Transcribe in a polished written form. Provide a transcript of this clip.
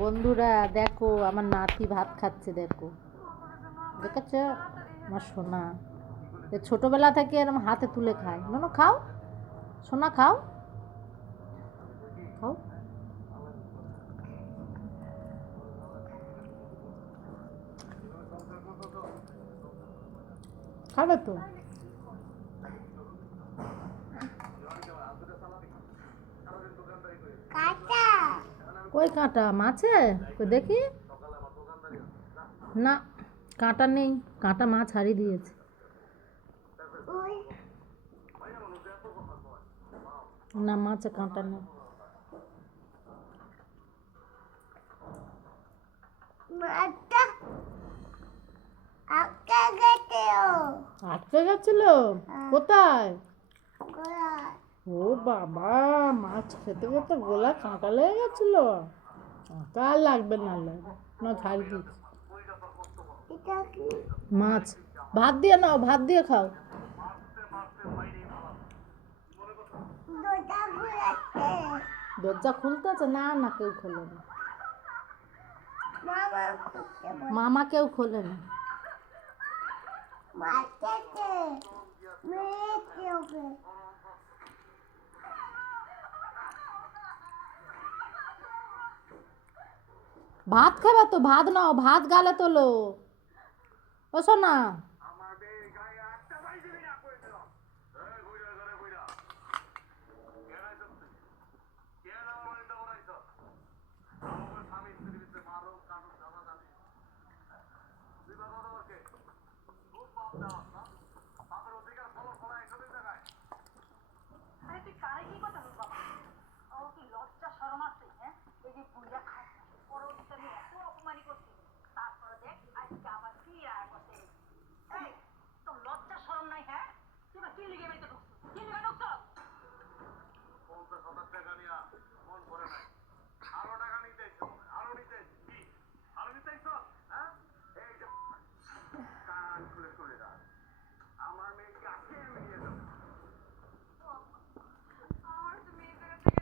বন্ধুরা দেখো আমার নাতি ভাত খাচ্ছে, দেখো দেখেছ আমার সোনা। ছোটবেলা থেকে এরকম হাতে তুলে খায়। না খাও সোনা, খাও খাও। খাবে তো। কই কাঁটা মাছে? কই দেখি। না, কাঁটা নেই, কাঁটা মাছ হারিয়ে দিয়েছে। না, মাছে কাঁটা নেই। আটকে গেছিল কোথায়? ও বাবা, মাছ খেতে খেতে গোলা কাঁটা লেগে গেছিল। কাঁটা আর লাগবে না, না ছাড়ি দিচ্ছি। মাছ ভাত দিয়ে নাও, ভাত দিয়ে খাও। দরজা খুলতেছে? না না, কেউ খোলে না, মামা কেউ খোলে না। ভাত খাবে তো ভাত নাও, ভাত গালে তোলো। ও সোনা।